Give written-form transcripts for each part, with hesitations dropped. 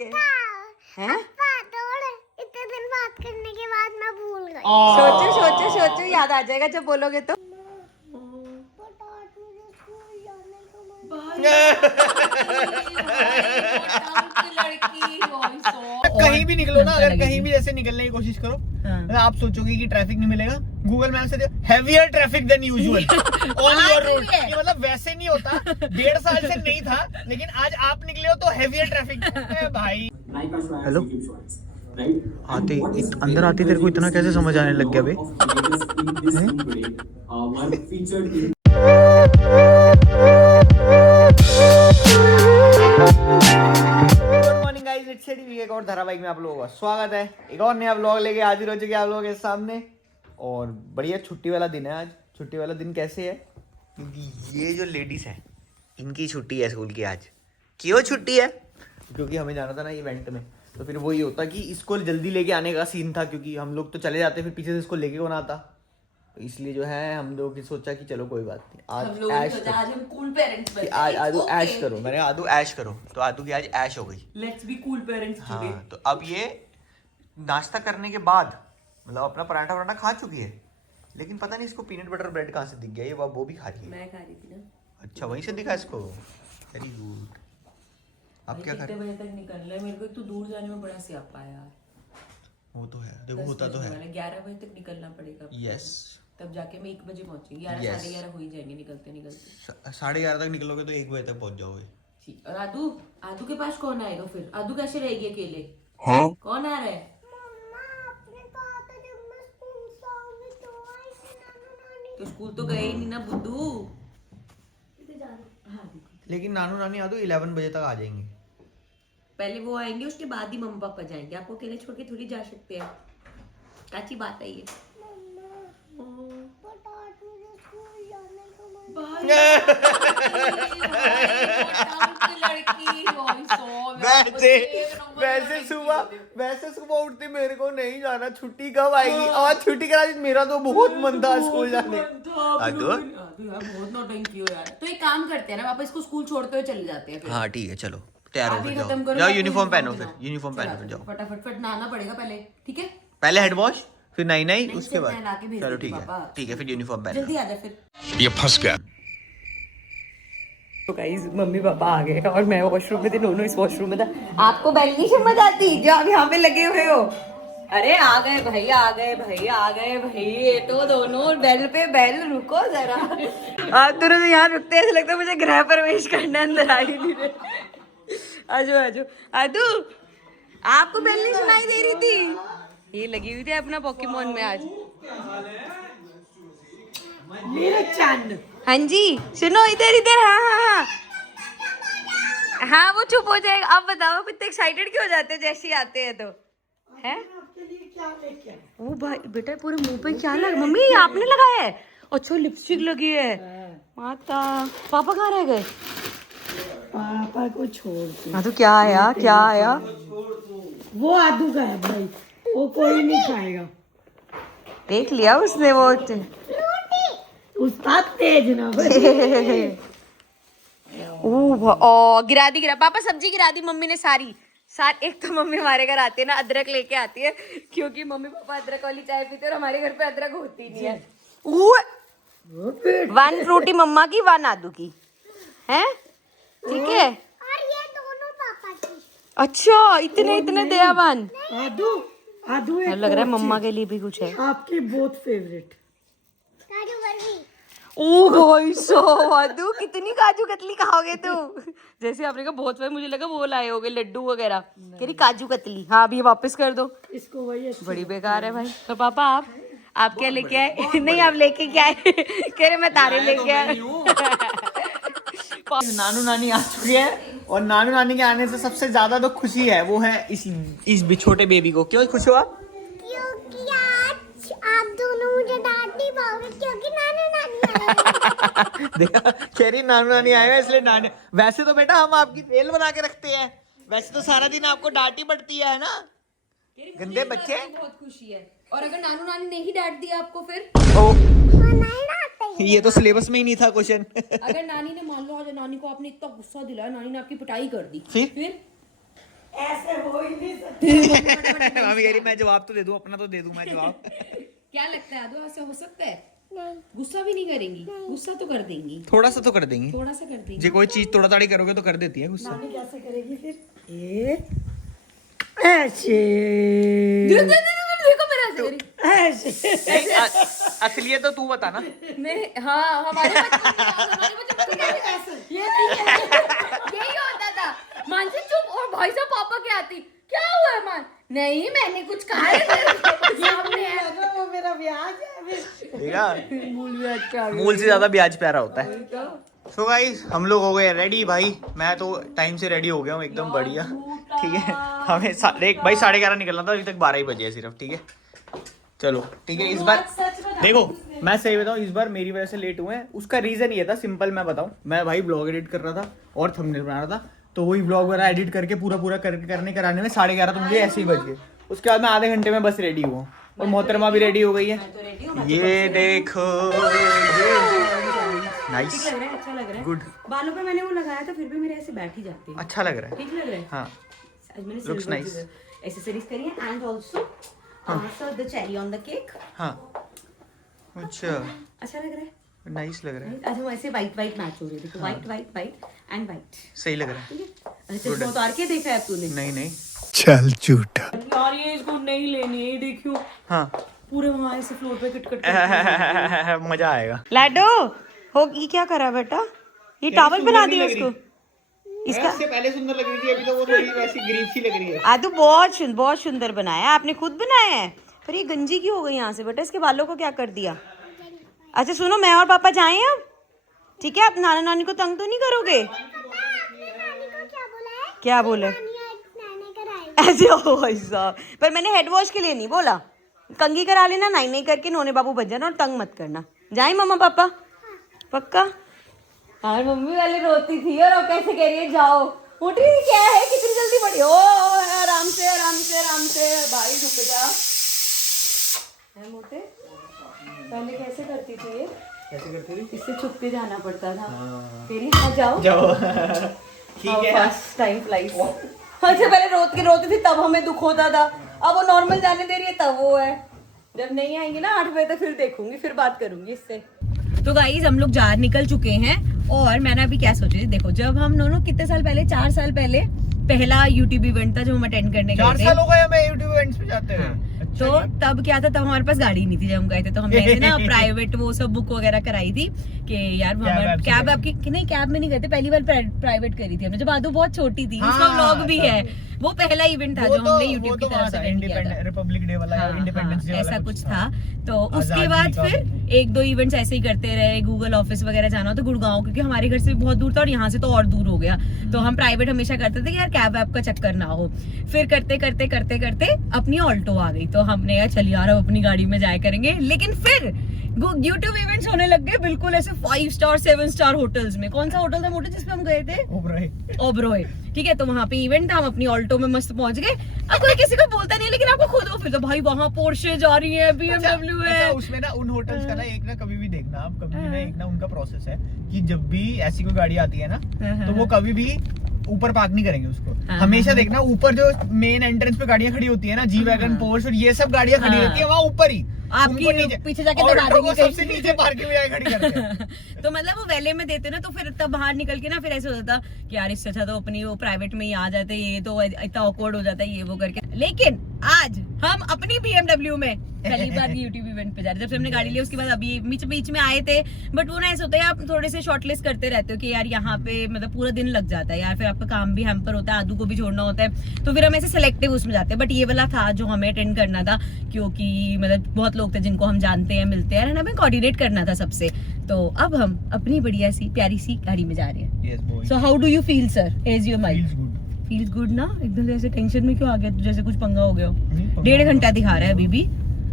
है हैं? इतने दिन बात करने के बाद मैं भूल गई। सोचो सोचो सोचो, याद आ जाएगा जब बोलोगे तो। कहीं भी निकलो ना, अगर कहीं भी जैसे निकलने की कोशिश करो, अगर आप सोचोगे कि ट्रैफिक नहीं मिलेगा, गूगल मैप से heavier traffic than usual on your road. ये मतलब वैसे नहीं होता, 1.5 साल से नहीं था, लेकिन आज आप निकले हो तो हैवियर ट्रैफिक भाई। हेलो, आते अंदर आते तेरे को इतना कैसे समझ आने लग गया बे? Good morning guys, it's AD एक और धारावाहिक में आप लोगों का स्वागत है। एक और नया व्लॉग लेके हाजिर हो चुके हैं आप लोगों के सामने। और बढ़िया छुट्टी वाला दिन है आज। छुट्टी वाला दिन कैसे है? क्योंकि ये जो लेडीज है इनकी छुट्टी है स्कूल की आज। क्यों छुट्टी है? क्योंकि हमें जाना था ना इवेंट में, तो फिर वही होता कि इसको जल्दी लेके आने का सीन था, क्योंकि हम लोग तो चले जाते फिर पीछे से इसको लेके कौन आता। तो इसलिए जो है हम लोग ने सोचा कि चलो कोई बात नहीं, आज ऐश करो। आज हम कूल पेरेंट्स बनते हैं। आज आदू Okay. ऐश करो, मैंने आदू ऐश करो, तो आदू की आज ऐश हो गई। Let's be cool parents today. हाँ, तो अब ये नाश्ता करने के बाद मतलब अपना पराठा वराठा खा चुकी है, लेकिन पता नहीं इसको पीनट बटर ब्रेड कहाँ से दिख गया, ये वो भी खा रही है। मैं खा रही थी ना। अच्छा, वहीं से दिखा इसको। Very good. अब क्या कितने कर? बजे तक निकलना है? मेरे को तो दूर जाने में बड़ा स्यापा है यार। वो तो है, देखो होता तो है। 11 बजे तक निकलना पड़ेगा। यस, तब जाके मैं 1 बजे पहुंचूंगी। 11 Yes. साढ़े 11 हो ही जाएंगे निकलते निकलते। 11:30 तक निकलोगे तो 1 बजे तक पहुंच जाओगे। ठीक। और आदू, आदू के पास कौन आएगा फिर? आदू कैसे रहेगी अकेले? हाँ? कौन आ रहा है? आपने कहा था जब मैं स्कूल से आऊंगी तो आएंगे नानू नानी। तो स्कूल तो गए ही नहीं ना बुद्धू। लेकिन नानू नानी आदू 11 बजे तक आ जाएंगे। पहले वो आएंगे, उसके बाद ही मम्मी पापा जाएंगे। आपको अकेले छोड़ के थोड़ी जा सकते हैं। अच्छी बात है ये। वैसे सुबह उठते मेरे को नहीं जाना, छुट्टी कब आएगी? आज छुट्टी करा दी, मेरा तो बहुत मन था स्कूल जाने। बहुत नौटंकी हो यार। तो एक काम करते हैं ना, पापा इसको स्कूल छोड़ते हुए चले जाते हैं फिर। हाँ ठीक है, चलो तैयार हो अभी फिर, खत्म जाओ करो, जाओ आपको यूनिफॉर्म पहनो, यूनिफॉर्म फिर यूनिफॉर्म पहनो, फिर जाओ। फटाफट नहाना पड़ेगा पहले, ठीक है? पहले हेड वॉश, फिर नाई नाई, नहीं, उसके सिर्फ बाद नहला के भेज चलो देती ठीक है, पापा। ठीक है, फिर यूनिफॉर्म पहनो। जल्दी आ जा फिर। ये फंस गया। तो गाइस मम्मी पापा आ गए और मैं वॉशरूम में थी, दोनों इस वॉशरूम में था। आपको बेल नहीं समझ आती जो आप यहाँ पे लगे हुए हो? अरे आ गए भाई, आ गए भाई, आ गए भाई। ये तो दोनों बेल पे बेल। रुको जरा, आप दोनों तो यहाँ रुकते हैं, ऐसा लगता है मुझे गृह प्रवेश करना, अंदर आ ही नहीं रहे। आजो आजो आदू, आपको बेल नहीं सुनाई दे रही थी? ये लगी हुई थी अपना पोकेमोन में आज। मेरा चैन। हाँ जी, सुनो इधर इधर। हाँ हाँ हाँ हाँ, वो चुप हो जाएगा। अब बताओ कितने एक्साइटेड क्यों हो जाते हैं जैसे ही आते हैं तो? है वो भाई बेटा पूरे मुंह पे क्या लगा? मम्मी ये आपने लगाया है? अच्छा लिपस्टिक लगी है। माता, पापा कहाँ रह गए? पापा को छोड़। हाँ तो क्या आया, क्या आया? वो आदू का है भाई, वो कोई नहीं खाएगा। देख लिया उसने वो। उस्ताद तेज ना भाई। ओ गिरा दी, गिरा पापा सब्जी गिरा दी मम्मी ने सारी। एक तो मम्मी हमारे घर आती है ना, अदरक लेके आती है, क्योंकि मम्मी पापा अदरक वाली चाय पीते हैं और हमारे घर पे अदरक होती नहीं है। 1 फ्रूटी मम्मा की, 1 आदू की है, ठीक है? और ये दोनों पापा की। अच्छा, इतने इतने दयावान। आदू आदू एक लग रहा है और मम्मा चीज, के लिए भी कुछ है। आपके बहुत फेवरेट काजू बर्फी। ओ भाई सो आदू, कितनी काजू कतली खाओगे तू? जैसे आपने कहा बहुत मुझे लगा वो लाए होगे लड्डू वगैरह। कह रही काजू कतली। हाँ अभी वापस कर दो, इसको वही अच्छी बड़ी बेकार है भाई। तो पापा आप क्या लेके आए? नहीं आप लेके क्या आए? कह रहे मैं तारे लेके आए। नानू नानी आ चुके हैं, और नानू नानी के आने से सबसे ज्यादा तो खुशी है वो है इस छोटे बेबी को। क्यों खुश हो आप? क्योंकि आज आप दोनों मुझे डांट नहीं पाओगे, क्योंकि नानू नानी आए। देखा, चेरी नानू नानी आएगा इसलिए डांट। वैसे तो बेटा हम आपकी रेल बना के रखते हैं, वैसे तो सारा दिन आपको डांट ही पड़ती है ना, गंदे बच्चे। बहुत खुशी है। और अगर नानू नानी ने ही डांट दिया आपको फिर? ओ, नहीं डांटते। ये तो सिलेबस में ही नहीं था क्वेश्चन। अगर नानी ने मान लो आज नानी को आपने इतना गुस्सा दिलाया, नानी ने आपकी पिटाई कर दी, फिर ऐसे हो ही नहीं सकते। अभी कह रही मैं जवाब तो दे दूं, अपना तो दे दूं मैं जवाब। क्या लगता है आदू, ऐसा हो सकता है? गुस्सा भी नहीं करेंगी? गुस्सा तो कर देंगी, थोड़ा सा तो कर देंगी, थोड़ा सा कर देंगी। जो कोई चीज तोड़ा ताड़ी करोगे तो कर देती है गुस्सा। नानी कैसे करेगी फिर? ये ऐसे देखो मेरा ऐसे करी। ऐसे असलियत तो तू बता ना। नहीं, हाँ हमारे बचपन में ये नहीं है। यही होता था। मानसी चुप, और भाई साहब पापा क्या आती, क्या हुआ है मान? नहीं मैंने कुछ कहा है सामने है। अगर वो मेरा ब्याज है फिर। देखा, मूल ब्याज का मूल से ज्यादा ब्याज प्यारा होता है। सो गाइस हम लोग हो गए रेडी भाई, मैं तो टाइम से रेडी हो गया हूँ एकदम बढ़िया, ठीक है। हमें भाई 11:30 निकलना था, अभी तक 12 ही बजे है सिर्फ, ठीक है। चलो ठीक है, इस बार देखो मैं सही बताऊँ, इस बार मेरी वजह से लेट हुए हैं। उसका रीजन ये था, सिंपल मैं बताऊँ, मैं भाई ब्लॉग एडिट कर रहा था और थंबनेल बना रहा था, तो वही ब्लॉग वगैरह एडिट करके पूरा करने कराने में 11:30 तो मुझे ऐसे ही बज गए। उसके बाद मैं आधे घंटे में बस रेडी हुआ और मोहतरमा भी रेडी हो गई है। ये देखो, नाइस, लग रहा है, अच्छा लग रहा है। गुड, बालों पे मैंने वो लगाया था, फिर भी मेरे ऐसे बैठ ही जाते हैं। अच्छा लग रहा है। ठीक लग रहा है। हाँ, आज मैंने Looks nice. एक्सेसरीज करी है, and also so the cherry on the cake. हाँ, अच्छा, अच्छा लग रहा है। नाइस लग रहा है, आज हम ऐसे वाइट मैच हो रहे थे, तो वाइट एंड वाइट। सही लग रहा है। ठीक है। अच्छा इसको उतार के देखा है तूने? नहीं नहीं, चल झूठा। यार ये इसको नहीं लेनी है, देखियो हाँ पूरे वहां ऐसे फ्लोर पे किटकट मजा आएगा। लैडो हो, ये क्या करा बेटा? ये टॉवल बना दिया इसको। इसका इससे पहले सुंदर लग रही थी, अभी तो वो थोड़ी वैसी ग्रीन सी लग रही है। आदू बहुत सुंदर बनाया है, आपने खुद बनाया है। पर ये गंजी क्यों हो गई यहाँ से बेटा? इसके बालों को क्या कर दिया? अच्छा सुनो, मैं और पापा जाएं अब, ठीक है? आप नाना नानी को तंग तो नहीं करोगे? नानी को क्या बोला है? क्या बोले? नानी आज नैने कराएगी। ऐसे हो ऐसा, पर मैंने हेड वॉश के लिए नहीं बोला, कंघी करा लेना, नहीं करके नोने बाबू बन जाना और तंग मत करना। जाए मम्मा पापा? पक्का? हाँ मम्मी वाले रोती थी और अब कैसे कह रही है जाओ। उठ रही क्या है, कितनी जल्दी बढ़ी? ओ आराम से भाई रुक जा। है मोटे, पहले कैसे करती थी ये? कैसे करती थी? इससे छुप के जाना पड़ता था। तेरी हाँ जाओ ठीक है। First time flight. अच्छा पहले रोती थी तब हमें दुख होता था, अब वो नॉर्मल जाने दे रही है तब वो है। जब नहीं आएंगी ना 8 बजे तो फिर देखूंगी, फिर बात करूंगी इससे। तो गाइस हम लोग जा निकल चुके हैं और मैंने अभी क्या सोचा, देखो जब हम दोनों कितने साल पहले, 4 साल पहले पहला यूट्यूब इवेंट था जो हम अटेंड करने गए थे। 4 साल हो गए हमें यूट्यूब इवेंट्स पे जाते हैं। तो तब क्या था, तब हमारे पास गाड़ी नहीं थी जब हम गए थे, तो हमने ऐसे ना प्राइवेट वो सब बुक वगैरह कराई थी कि यार कैब आपकी नहीं, कैब में नहीं गए थे, पहली बार प्राइवेट करी थी हमने जब आदू बहुत छोटी थी। उसका व्लॉग भी है, वो पहला इवेंट था जो हमने यूट्यूब की तरफ से अटेंड किया था। रिपब्लिक डे वाला, इंडिपेंडेंस डे वाला ऐसा कुछ था। तो उसके बाद फिर 1-2 इवेंट्स ऐसे ही करते रहे। गूगल ऑफिस वगैरह जाना हो तो गुड़गांव, क्योंकि हमारे घर से बहुत दूर था और यहाँ से तो और दूर हो गया, तो हम प्राइवेट हमेशा करते थे कि यार कैब वैब का चक्कर ना हो। फिर करते करते अपनी ऑल्टो आ गई, तो हमने यार चल यार अब अपनी गाड़ी में जाया करेंगे। लेकिन फिर यूट्यूब इवेंट्स होने लग गए बिल्कुल ऐसे 5 स्टार 7 स्टार होटल्स में। कौन सा होटल था मोटे जिसपे हम गए थे? ओबरॉय। ठीक है, तो वहां पे इवेंट था, हम अपनी ऑल्टो में मस्त पहुंच गए। अब कोई किसी को बोलता नहीं, लेकिन आपको खुद हो फिर तो भाई वहां पोर्शे जा रही है, BMW है। अच्छा, उसमें ना उन होटल्स का ना एक ना कभी भी देखना आप, कभी भी ना एक ना उनका प्रोसेस है कि जब भी ऐसी कोई गाड़ी आती है ना तो वो कभी भी ऊपर पार्क नहीं करेंगे उसको। हमेशा देखना ऊपर जो मेन एंट्रेंस पे गाड़ियां खड़ी होती है ना, जी वैगन, पोर्श और ये सब गाड़ियां खड़ी रहती है वहाँ ऊपर ही, आपकी नीचे पीछे जाके और दबा देंगे सबसे नीचे पार्किंग में जाके खड़ी करते हैं। तो मतलब वो वैले में देते ना, तो फिर तब बाहर निकल के ना फिर ऐसे होता था कि यार इससे अच्छा तो अपनी वो प्राइवेट में ही आ जाते, ये तो इतना ऑकवर्ड हो जाता है ये वो करके। लेकिन आज हम अपनी BMW में पहली बार यूट्यूब इवेंट पे जा रहे। जब से हमने गाड़ी ली उसके बाद अभी बीच में आए थे, बट वो ना ऐसा होता है आप थोड़े से शॉर्टलिस्ट करते रहते हो कि यार यहाँ पे मतलब पूरा दिन लग जाता है यार, फिर आपका काम भी हैम्पर होता है, आदू को भी छोड़ना होता है, तो फिर हम ऐसे सिलेक्टिव उसमें जाते हैं। बट ये वाला था जो हमें अटेंड करना था, क्योंकि मतलब बहुत लोग थे जिनको हम जानते हैं, मिलते हैं, हमें कोऑर्डिनेट करना था सबसे। तो अब हम अपनी बढ़िया सी प्यारी सी गाड़ी में जा रहे हैं। So how do you feel sir? As your mind feels good ना? एकदम से ऐसे टेंशन में क्यों आ गया, जैसे कुछ पंगा हो गया हो? 1.5 घंटा दिखा रहा है अभी भी,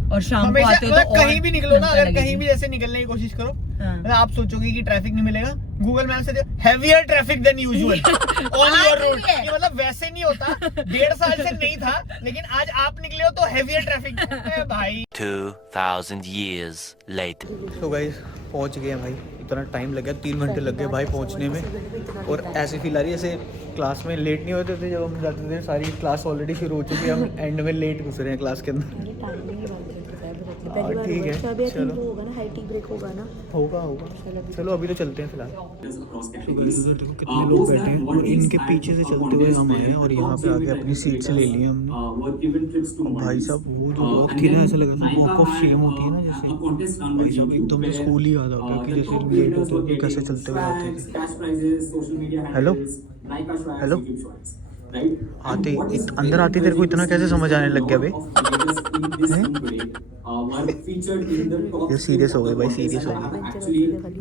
और शाम को आते हो तो कहीं भी निकलो ना, अगर कहीं भी जैसे निकलने की कोशिश करो मतलब आप सोचोगे कि ट्रैफिक नहीं मिलेगा, गूगल मैप से heavier traffic than usual on your route. ये मतलब वैसे नहीं होता, 1.5 साल से नहीं था, लेकिन आज आप निकले हो तो हैवियर ट्रैफिक भाई। 2000 years later. तो गाइस पहुंच गए हैं भाई, इतना टाइम लग गया, 3 घंटे लग गए भाई पहुंचने में। और ऐसे फील आ रही है जैसे क्लास में लेट नहीं होते थे जब हम जाते थे, सारी क्लास ऑलरेडी शुरू हो चुकी है, हम एंड में लेट घुस रहे हैं क्लास के अंदर। हाँ, ठीक है चलो, होगा चलो अभी तो चलते हैं फिलहाल। तो गाइस उधर देखो कितने लोग बैठे हैं और इनके पीछे से चलते हुए हम आए हैं और यहाँ पे आके अपनी सीट से ले ली हमने। भाई साहब वो जो वॉक थी ना, ऐसा लगा था वॉक ऑफ शेम होती है ना जैसे, भाई साहब एकदम स्कूल ही याद आ गया कि जैसे लेट होते थे कैसे चलते हुए आते थे। हेलो हेलो आते अंदर आते तेरे को इतना कैसे समझ आने लग गया भाई? ये सीरियस हो गए भाई, सीरियस हो गए।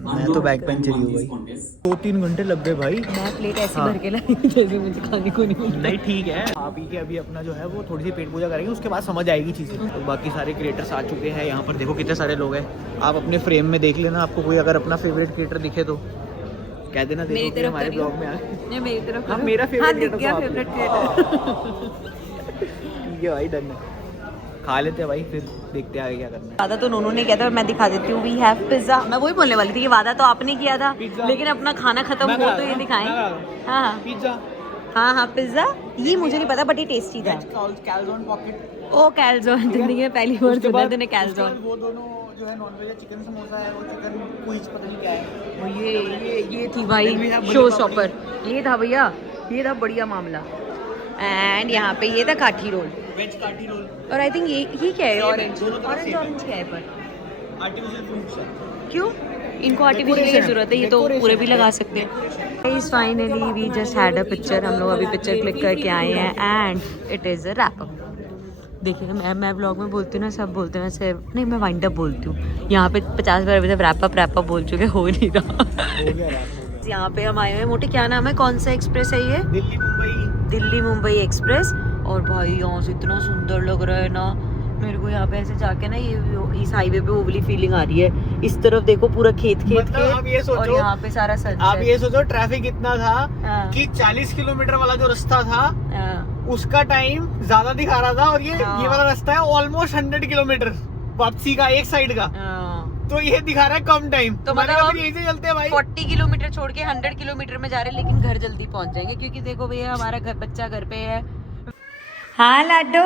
मैं तो बैक बेंचर ही हूँ भाई। 2-3 घंटे लग गए भाई। मैं प्लेट ऐसी भर के लाई जैसे मुझे खाने को नहीं मिला। नहीं ठीक है, आप ही के अभी अपना जो है वो थोड़ी सी पेट पूजा करेंगे, उसके बाद समझ आएगी चीज़ें। तो बाकी सारे क्रिएटर्स आ चुके हैं यहाँ पर, देखो कितने सारे लोग हैं। आप अपने फ्रेम में देख लेना, आपको कोई अगर अपना फेवरेट क्रिएटर दिखे तो कह देना, देखो कि हमारे ब्लॉग में आ। नहीं मेरी तरफ। हाँ मेरा फेवरेट फेवरेट क्रिएटर। ठीक है भाई, डन है। खा लेते हैं भाई, फिर देखते हैं आगे क्या करना है। वादा तो उन्होंने किया था और मैं दिखा देती हूँ। We have pizza. मैं वही बोलने वाली थी कि वादा तो आपने किया था, लेकिन अपना खाना खत्म हो तो ये दिखाएं। हाँ पिज्जा, हाँ पिज्जा, ये मुझे नहीं पता बट ये टेस्टी था। कैल्जोन पॉकेट। ओ कैल्जोन, जिंदगी में पहली बार सुना तूने कैल्जोन। वो दोनों जो है नॉनवेज है, चिकन समोसा है, वो चिकन क्विज पता नहीं क्या है। वो ये थी भाई शो स्टॉपर, ये था भैया, ये था बढ़िया मामला। एंड यहाँ पे ये था काठी रोल, वेज काठी रोल। और आई थिंक ये क्या है, ऑरेंज ऑरेंज क्या है पर आर्टिफिशियल फ्रूट्स है। क्यों इनको आर्टिफिशियल की जरूरत है, ये तो पूरे भी लगा सकते हैं। Guys finally we just had a picture, हम लोग अभी पिक्चर क्लिक करके आए हैं and it is a wrap up. देखिए मैं ब्लॉग में बोलती हूँ ना, सब बोलते हैं वैसे नहीं, मैं वाइंड अप बोलती हूँ। यहाँ पे 50 बार अभी तक रैप अप बोल चुके, हो नहीं रहा। यहाँ पे हम आए हुए हैं। मोटे क्या नाम है, कौन सा एक्सप्रेस है ये? दिल्ली मुंबई एक्सप्रेस। और भाई यहाँ से इतना सुंदर लग रहा है ना, मेरे को यहाँ पे ऐसे जाके ना ये इस हाईवे पे वो वाली फीलिंग आ रही है। इस तरफ देखो पूरा खेत मतलब ये सोचो, और यहाँ पे सारा सनसेट। आप ये सोचो ट्रैफिक इतना था कि 40 किलोमीटर वाला जो रास्ता था उसका टाइम ज्यादा दिखा रहा था, और ये वाला रास्ता है ऑलमोस्ट 100 किलोमीटर वापसी का, एक साइड का। तो ये दिखा रहा है कम टाइम, तो मतलब हम यही से चलते हैं भाई। 40 किलोमीटर छोड़ के 100 किलोमीटर में जा रहे हैं, लेकिन घर जल्दी पहुंच जाएंगे क्योंकि देखो भैया हमारा घर बच्चा घर पे है। हाँ लाडो,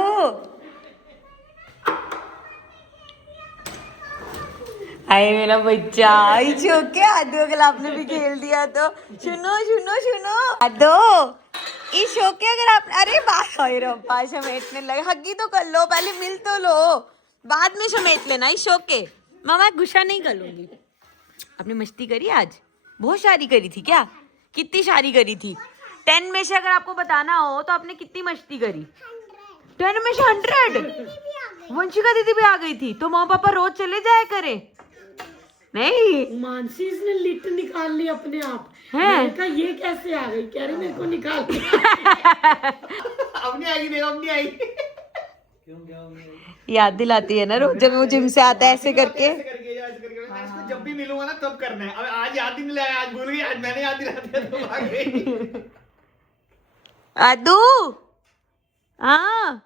आए मेरा बच्चा, के आदो अगर आपने भी खेल दिया तो सुनो सुनो सुनो आदो, इस शो के अगर आप, अरे बात समेटने लगे, हग्गी तो कर लो, पहले मिल तो लो, बाद में समेट लेना इस शो के। मामा गुस्सा नहीं कर लूंगी। आपने मस्ती करी आज, बहुत शायरी करी थी क्या? कितनी शायरी करी थी? 10 में से अगर आपको बताना हो तो आपने कितनी मस्ती करी? 10 में से 100। वंशिका दीदी भी आ गई थी, तो माँ पापा रोज चले जाया करे। नहीं मानसी ने लिट निकाल ली अपने आप है, मैंने कहा ये कैसे आ गई, कह रही मेरे को निकाल। अब नहीं आएगी, देखो अब नहीं आएगी। याद दिलाती है ना रोज जब वो जिम से आता है ऐसे करके। मैं इसको जब भी मिलूंगा ना तब करना है। अब आज याद ही नहीं लाया, आज भूल गई, आज मैंने याद दिला दिया तो आ गई। आदू, हाँ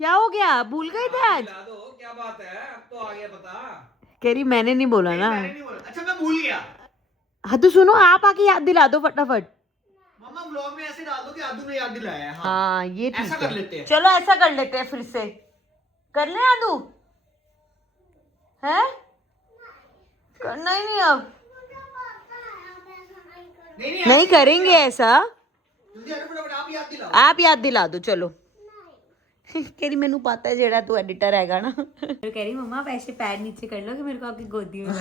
क्या हो गया, भूल गए थे आज? क्या बात है, अब तो आ गया पता। कह रही मैंने नहीं बोला ना। मैंने नहीं बोला। अच्छा मैं भूल गया। हाँ तो सुनो, आप आके याद दिला दो फटाफट। मामा व्लॉग में ऐसे डाल दो कि आदू ने याद दिलाया है। हाँ ये ठीक ऐसा है। कर लेते हैं। चलो ऐसा कर लेते हैं, फिर से कर ले आदू, है करना ही नहीं अब, नहीं करेंगे ऐसा। जल्दी आना फटाफट, आप याद दिलाओ। आप याद दिला दो चलो। कह रही मैनू पता है जेड़ा तू एडिटर हैगा ना। कह रही मम्मा आप ऐसे पैर नीचे कर लो कि मेरे को आपकी गोदी में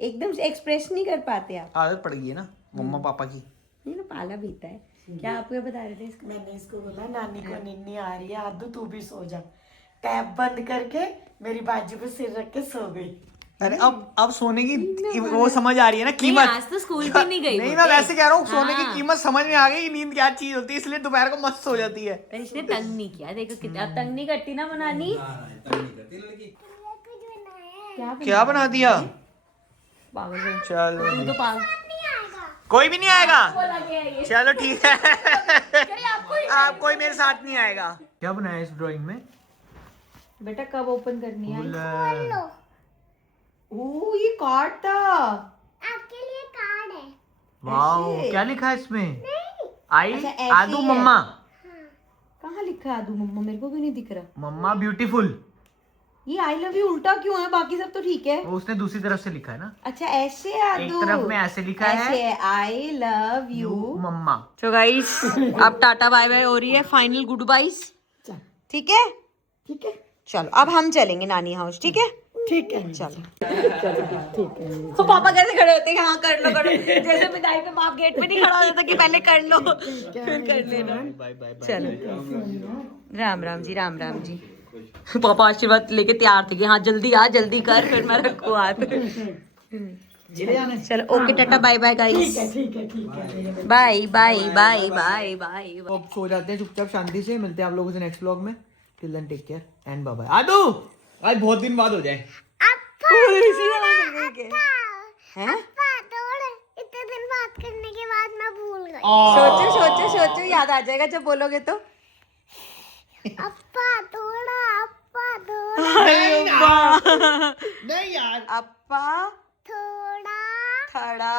एकदम से एक्सप्रेस नहीं कर पाते आप। आदत पड़ गई है ना मम्मा पापा की। नहीं ना, पाला बीता है। क्या आप क्या बता रहे थे इसका? मैंने इसको बोला नानी को नींद आ रही है, आदू तू भी सो जा। टैब बंद करके मेरी बाजू पे सिर रख के सो गई। अरे अब सोने की वो समझ आ रही है ना कीमत। आज तो स्कूल भी नहीं गई। नहीं मैं वैसे कह रहा हूँ, सोने की कीमत समझ में आ गई, नींद क्या चीज होती है, इसलिए दोपहर को मस्त सो जाती है। पर इसने तंग नहीं किया, देखो कितना तंग नहीं करती ना बनानी। क्या बना दिया? पागल है। चलो तू तो पागल कोई भी नहीं आएगा चलो ठीक है आप कोई मेरे साथ नहीं आएगा क्या बनाया इस ड्राइंग में बेटा कब ओपन करनी है? फूल ओ ये कार्ड था। आपके लिए कार्ड है। वाओ ऐसे? क्या लिखा है इसमें आई अच्छा, ऐसे आदू ही है। मम्मा कहाँ लिखा है आदू मम्मा? मेरे को भी नहीं दिख रहा। मम्मा ब्यूटीफुल ये आई लव यू उल्टा क्यों है? बाकी सब तो ठीक है। वो उसने दूसरी तरफ से लिखा है ना अच्छा ऐसे है आदू। एक तरफ में ऐसे लिखा है ऐसे आई लव यू यू। मम्मा तो गाइस अब टाटा बाय बाय हो रही है, फाइनल गुड बाइस। ठीक है ठीक है चलो अब हम चलेंगे नानी हाउस। ठीक है ठीक है चलो। ठीक है तो पापा कैसे खड़े होते हैं? हाँ कर लो करो। जैसे विदाई पे बाप गेट पे नहीं खड़ा होता था कि पहले कर लो फिर कर लेना। बाय बाय चलो राम राम जी, राम राम जी। पापा आशीर्वाद लेके तैयार थे कि हाँ जल्दी आ, जल्दी कर, फिर मैं रखो हाथ। चलो okay tata bye bye guys. ठीक है bye bye bye bye bye. तो अब सो जाते हैं चुपचाप शांति से। मिलते हैं आप लोगों से नेक्स्ट व्लॉग में। Till then take care and bye bye. आदू आज बहुत दिन बाद हो जाए हैं? इतने दिन बात करने के बाद मैं भूल गई। सोचो सोचो सोचो, याद आ जाएगा जब बोलोगे तो। अप्पा थोड़ा नहीं यार अप्पा थोड़ा थड़ा।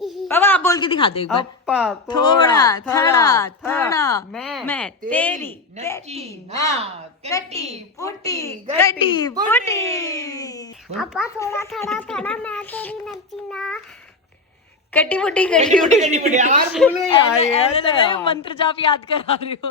पापा आप बोल के दिखा दो एक बार। अप्पा थोड़ा थड़ा थड़ा मैं तेरी नच्ची ना कटी पुटी कटी पुटी। अप्पा थोड़ा थड़ा मैं तेरी नच्ची ना। कटी पुटी कटी पुटी। यार बोलो यार ऐसे लग रहा है मंत्र जाप याद करा रही हो।